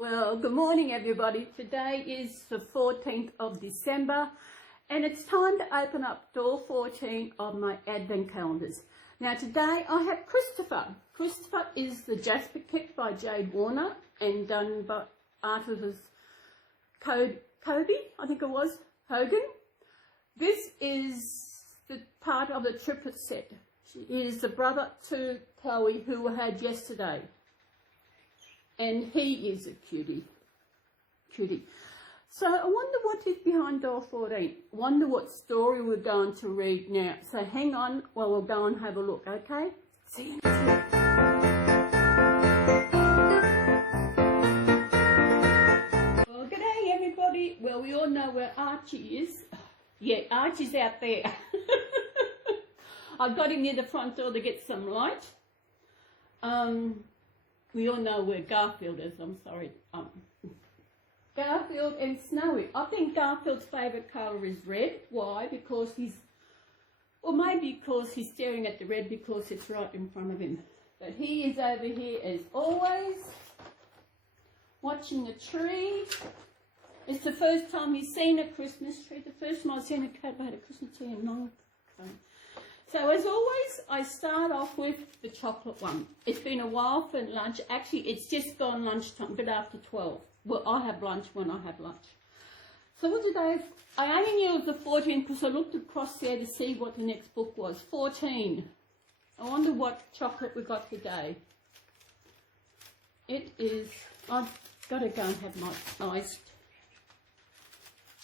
Well, good morning everybody. Today is the 14th of December and it's time to open up door 14 of my advent calendars. Now today I have Christopher. Christopher is the Jasper kit by Jade and done by artist Coby, I think it was, Hogan. This is the part of the triplet set. She is the brother to Chloe who we had yesterday. And he is a cutie. So I wonder what is behind door 14. Wonder what story we're going to read now. So hang on while we'll go and have a look, okay? See you in a minute. Well, good day everybody. Well, we all know where Archie is. Yeah, Archie's out there. I got him near the front door to get some light. We all know where Garfield is, I'm sorry. Garfield and Snowy. I think Garfield's favourite colour is red. Why? Because or maybe because he's staring at the red because it's right in front of him. But he is over here as always, watching the tree. It's the first time he's seen a Christmas tree. The first time I've seen a cat about a Christmas tree in a long time. So as always, I start off with the chocolate one. It's been a while for lunch. Actually, it's just gone lunchtime, but after 12. Well, I have lunch when I have lunch. So what today? I only knew it was the 14th because I looked across there to see what the next book was. 14. I wonder what chocolate we got today. It is, I've got to go and have my eyes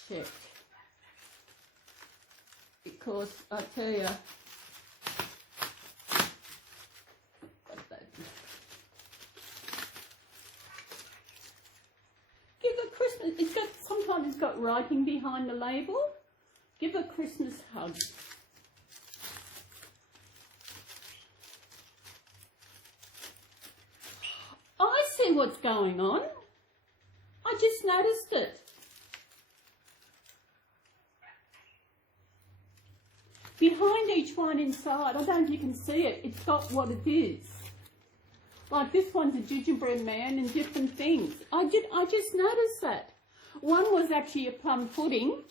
checked. Because I tell you, sometimes it's got writing behind the label. Give a Christmas hug. I see what's going on. I just noticed it. Behind each one inside, I don't know if you can see it, it's got what it is. Like this one's a gingerbread man and different things. I just noticed that. One was actually a plum pudding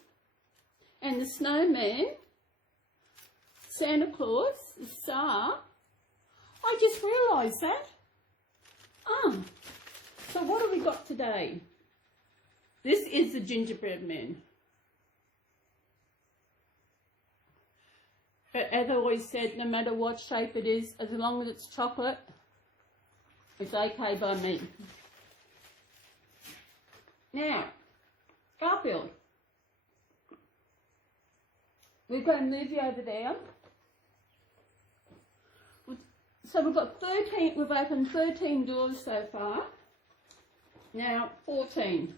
and the snowman, Santa Claus, the star. I just realised that. So what have we got today? This is the gingerbread man. But as I always said, no matter what shape it is, as long as it's chocolate, it's okay by me. Now, Garfield. We're going to move you over there. So we've got 13, we've opened 13 doors so far. Now, 14.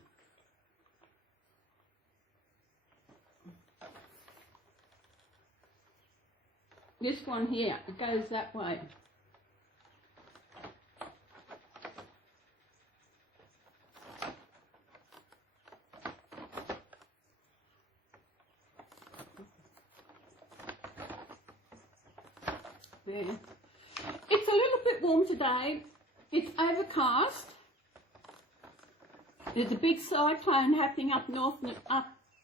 This one here, it goes that way. There. It's a little bit warm today. It's overcast. There's a big cyclone happening up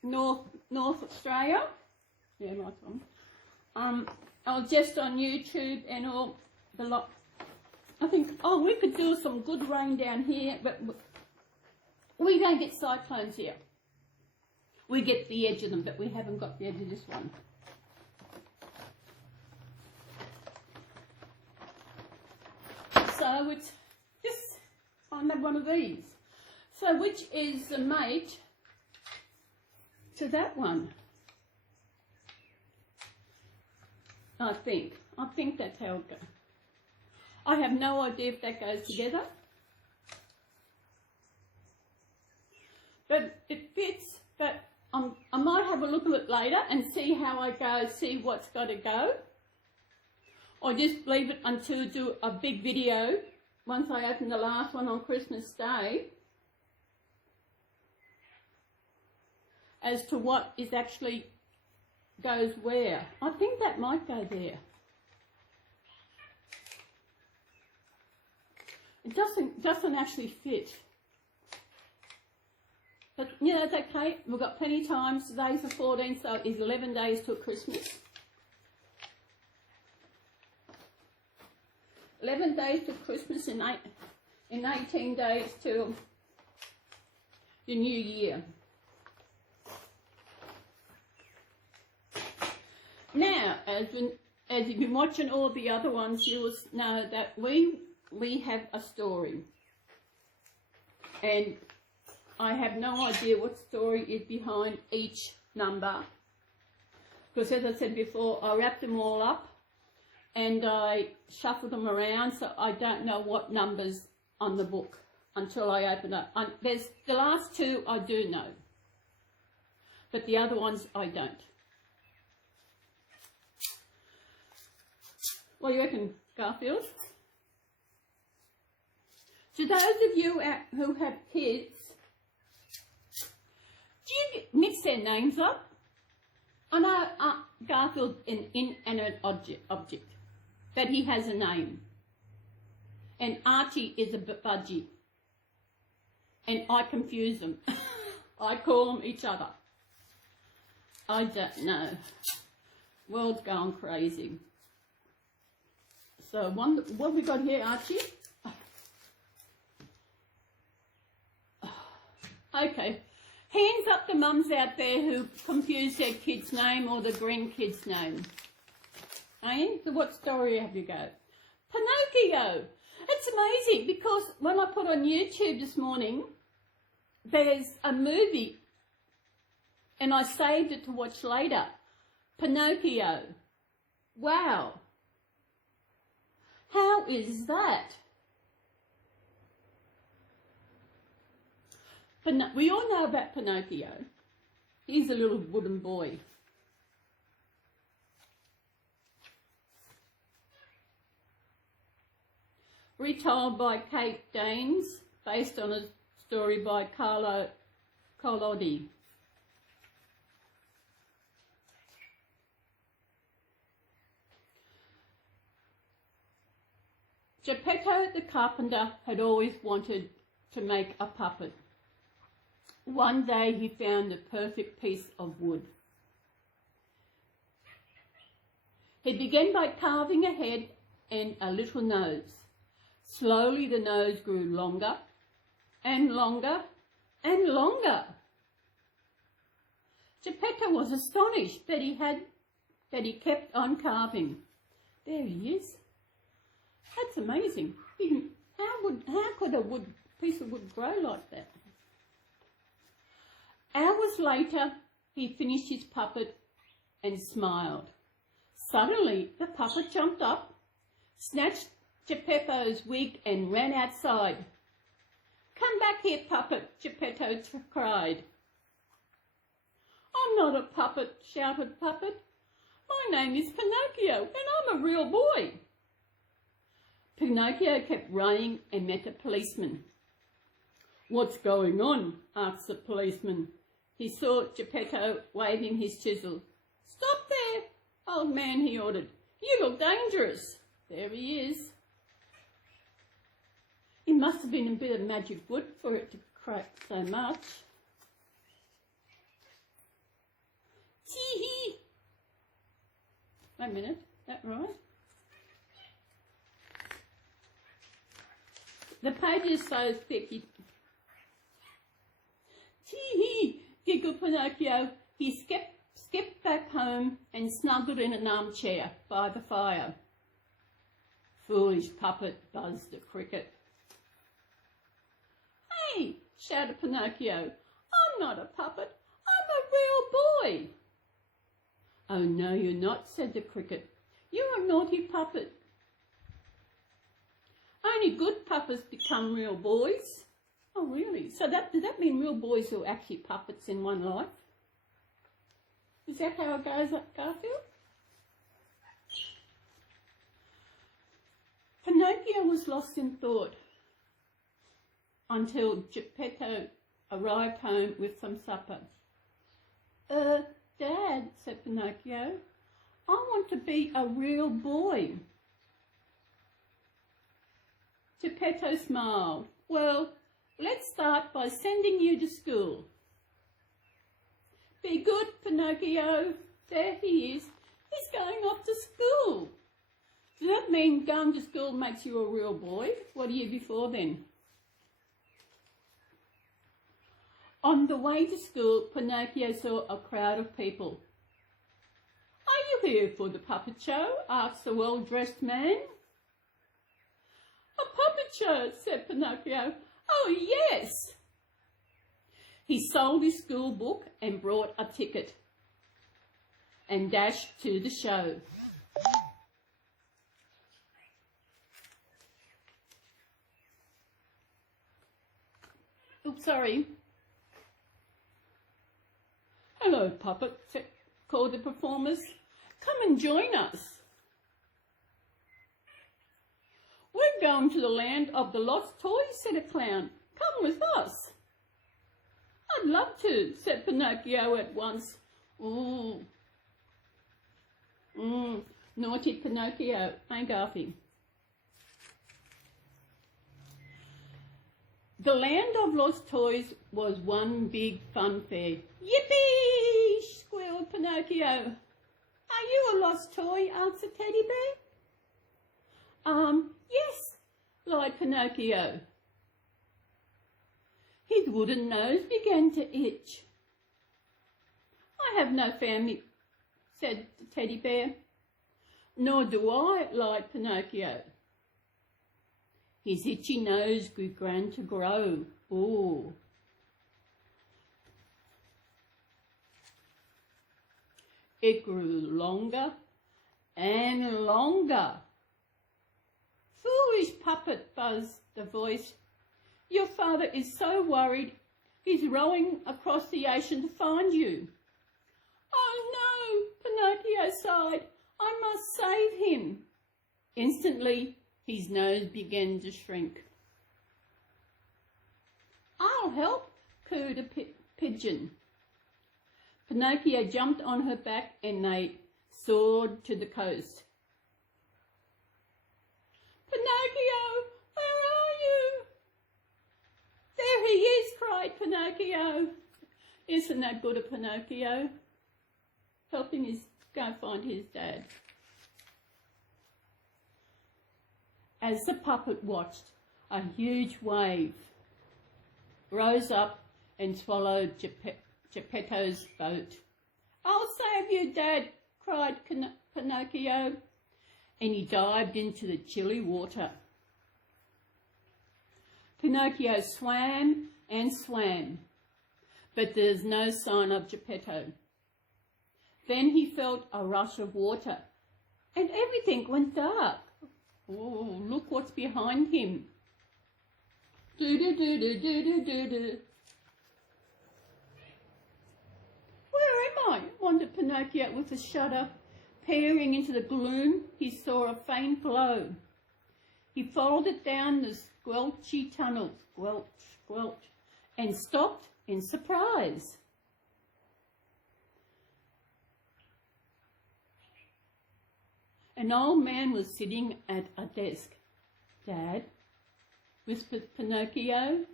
north Australia. Yeah, right on. I was just on YouTube and all the lot. I think, we could do some good rain down here, but we don't get cyclones here. We get the edge of them, but we haven't got the edge of this one. So it's just, I have one of these. So which is the mate to that one? I think that's how it goes. I have no idea if that goes together. But it fits, but I might have a look at it later and see how I go, see what's got to go. Or just leave it until I do a big video once I open the last one on Christmas Day as to what is actually goes where. I think that might go there. It doesn't actually fit. But, you know, it's okay. We've got plenty of time. Today's the 14th, so it's 11 days till Christmas. 11 days till Christmas and 18 days till the New Year. Now, as you've been watching all the other ones, you'll know that we have a story. And I have no idea what story is behind each number. Because as I said before, I wrapped them all up and I shuffled them around, so I don't know what numbers on the book until I open up. There's the last two I do know, but the other ones I don't. What do you reckon, Garfield? To those of you who have kids, do you mix their names up? I know Garfield's an inanimate object, but he has a name. And Archie is a budgie. And I confuse them. I call them each other. I don't know. World's going crazy. So what have we got here, Archie? Okay. Hands up the mums out there who confuse their kid's name or the grandkid's name. So what story have you got? Pinocchio. It's amazing because when I put on YouTube this morning, there's a movie and I saved it to watch later. Pinocchio. Wow. How is that? We all know about Pinocchio. He's a little wooden boy. Retold by Kate Danes, based on a story by Carlo Collodi. Geppetto the carpenter had always wanted to make a puppet. One day he found the perfect piece of wood. He began by carving a head and a little nose. Slowly the nose grew longer and longer and longer. Geppetto was astonished that he kept on carving. There he is. That's amazing. How could a piece of wood grow like that? Hours later, he finished his puppet and smiled. Suddenly, the puppet jumped up, snatched Geppetto's wig and ran outside. "Come back here, puppet," Geppetto cried. "I'm not a puppet," shouted Puppet. "My name is Pinocchio and I'm a real boy." Pinocchio kept running and met a policeman. "What's going on?" asked the policeman. He saw Geppetto waving his chisel. "Stop there, old man," he ordered. "You look dangerous." There he is. It must have been a bit of magic wood for it to crack so much. Tee-hee. Wait a minute, is that right? The page is so thick. Tee-hee, giggled Pinocchio. He skipped back home and snuggled in an armchair by the fire. "Foolish puppet," buzzed the cricket. "Hey," shouted Pinocchio, "I'm not a puppet, I'm a real boy." "Oh no, you're not," said the cricket. "You're a naughty puppet. Only good puppets become real boys." "Oh really? So does that mean real boys are actually puppets in one life? Is that how it goes up, Garfield?" Pinocchio was lost in thought until Geppetto arrived home with some supper. Dad," said Pinocchio, "I want to be a real boy." Geppetto smiled. "Well, let's start by sending you to school. Be good, Pinocchio. There he is. He's going off to school. Does that mean going to school makes you a real boy? What are you before then? On the way to school, Pinocchio saw a crowd of people. Are you here for the puppet show? Asked the well-dressed man. A puppet show, said Pinocchio. Oh, yes. He sold his school book and brought a ticket and dashed to the show. Oops, sorry. Hello, puppet, called the performers. Come and join us. We're going to the land of the lost toys, said a clown. Come with us. I'd love to, said Pinocchio at once. Ooh. Naughty Pinocchio, ain't Garfy? The land of lost toys was one big fun fair. Yippee! Squealed Pinocchio. Are you a lost toy? Asked the teddy bear. Yes, lied Pinocchio. His wooden nose began to itch. I have no family, said the teddy bear. Nor do I, lied Pinocchio. His itchy nose began to grow. Ooh. It grew longer and longer. Foolish puppet, buzzed the voice. Your father is so worried he's rowing across the ocean to find you. Oh no, Pinocchio sighed. I must save him. Instantly, his nose began to shrink. I'll help, cooed a pigeon. Pinocchio jumped on her back and they soared to the coast. Pinocchio, where are you? There he is, cried Pinocchio. Isn't that good of Pinocchio? Helping his go find his dad. As the puppet watched, a huge wave rose up and swallowed Geppetto's boat. I'll save you, Dad, cried Pinocchio, and he dived into the chilly water. Pinocchio swam and swam, but there's no sign of Geppetto. Then he felt a rush of water, and everything went dark. Oh, look what's behind him. Do-do-do-do-do-do-do-do. Where am I? Wondered Pinocchio with a shudder. Peering into the gloom, he saw a faint glow. He followed it down the squelchy tunnel, squelch, squelch, and stopped in surprise. An old man was sitting at a desk. Dad, whispered Pinocchio.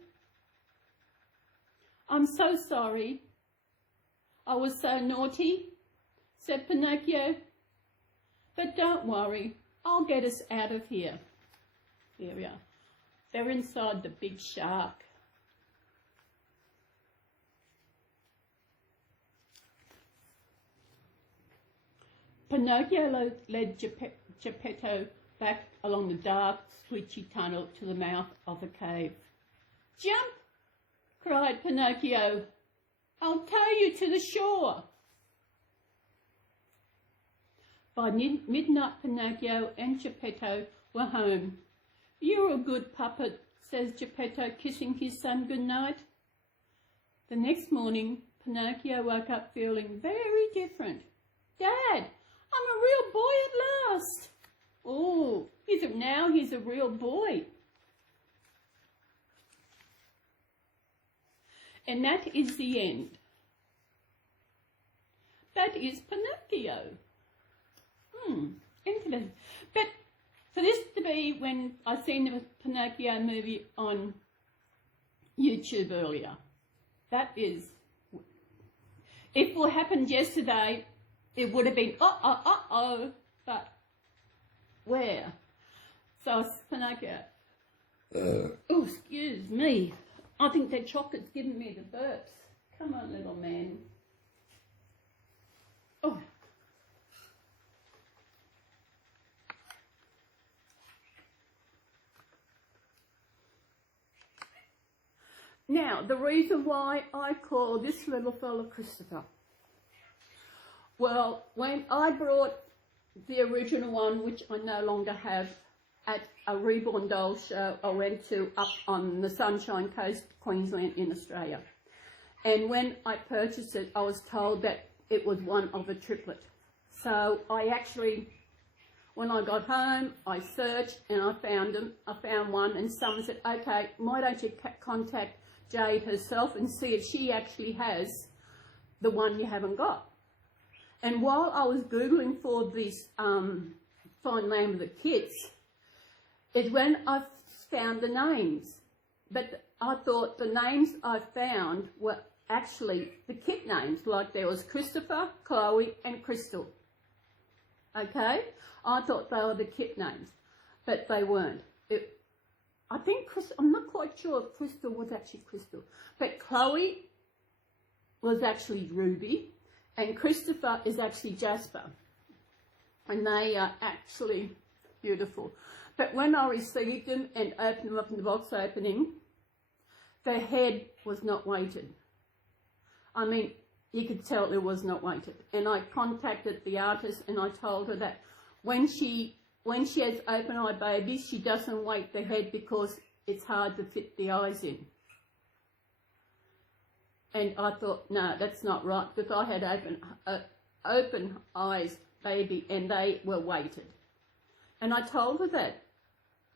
I'm so sorry. I was so naughty, said Pinocchio. But don't worry, I'll get us out of here. Here we are. They're inside the big shark. Pinocchio led Geppetto back along the dark, switchy tunnel to the mouth of the cave. Jump! Cried Pinocchio. I'll tow you to the shore. By midnight, Pinocchio and Geppetto were home. You're a good puppet, says Geppetto, kissing his son goodnight. The next morning, Pinocchio woke up feeling very different. Dad, I'm a real boy at last. Oh, now he's a real boy. And that is the end. That is Pinocchio. Interesting. But for this to be when I seen the Pinocchio movie on YouTube earlier, that is, if what happened yesterday, it would have been, but where? So I snuck out. Oh, excuse me. I think that chocolate's giving me the burps. Come on, little man. Oh. Now, the reason why I call this little fella Christopher. Well, when I brought the original one, which I no longer have, at a Reborn doll show I went to up on the Sunshine Coast, Queensland in Australia. And when I purchased it, I was told that it was one of a triplet. So I actually, when I got home, I searched and I found them. I found one, and someone said, okay, why don't you contact Jade herself and see if she actually has the one you haven't got. And while I was Googling for this find name of the kits, is when I found the names. But I thought the names I found were actually the kit names, like there was Christopher, Chloe and Crystal. Okay? I thought they were the kit names, but they weren't. I think, I'm not quite sure if Crystal was actually Crystal, but Chloe was actually Ruby and Christopher is actually Jasper. And they are actually beautiful. But when I received them and opened them up in the box opening, the head was not weighted. I mean, you could tell it was not weighted. And I contacted the artist and I told her that when she has open-eye babies, she doesn't weight the head because it's hard to fit the eyes in. And I thought, no, that's not right, because I had open eyes baby and they were weighted. And I told her that.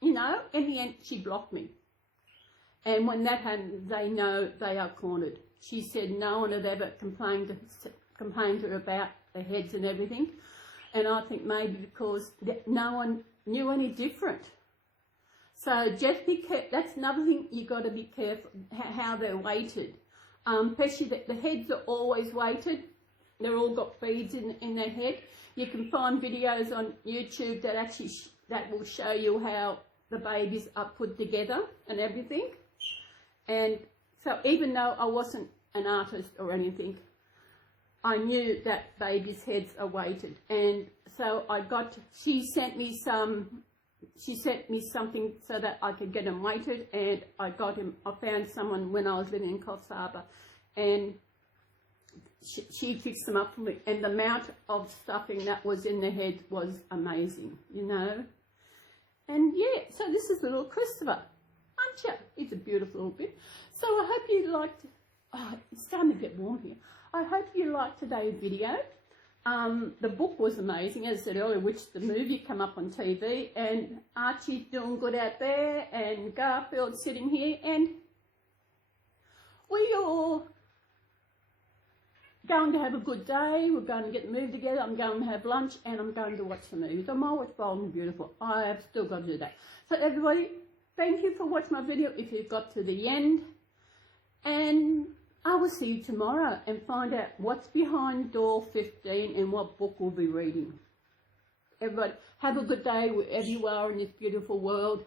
You know, in the end, she blocked me. And when that happened, they know they are cornered. She said no one had ever complained to her about the heads and everything. And I think maybe because no one knew any different. So just be careful. That's another thing you got to be careful how they're weighted. Especially the heads are always weighted. They're all got beads in their head. You can find videos on YouTube that actually that will show you how the babies are put together and everything. And so even though I wasn't an artist or anything, I knew that babies' heads are weighted. And so she sent me something so that I could get them weighted, and I found someone when I was living in Coffs Harbour, and she fixed them up for me. And the amount of stuffing that was in the head was amazing, you know. And yeah, so this is little Christopher, aren't you? He's a beautiful little bit. So I hope you liked, it's starting to get warm here. I hope you liked today's video. The book was amazing, as I said earlier, which the movie came up on TV, and Archie's doing good out there, and Garfield's sitting here, and we all going to have a good day. We're going to get the movie together. I'm going to have lunch, and I'm going to watch the movies. I'm always bold and beautiful. I have still got to do that. So everybody, thank you for watching my video if you've got to the end, and I will see you tomorrow and find out what's behind door 15 and what book we'll be reading. Everybody, have a good day wherever you are in this beautiful world,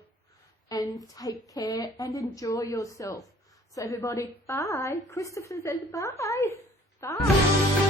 and take care and enjoy yourself. So everybody, bye. Christopher says bye. Bye.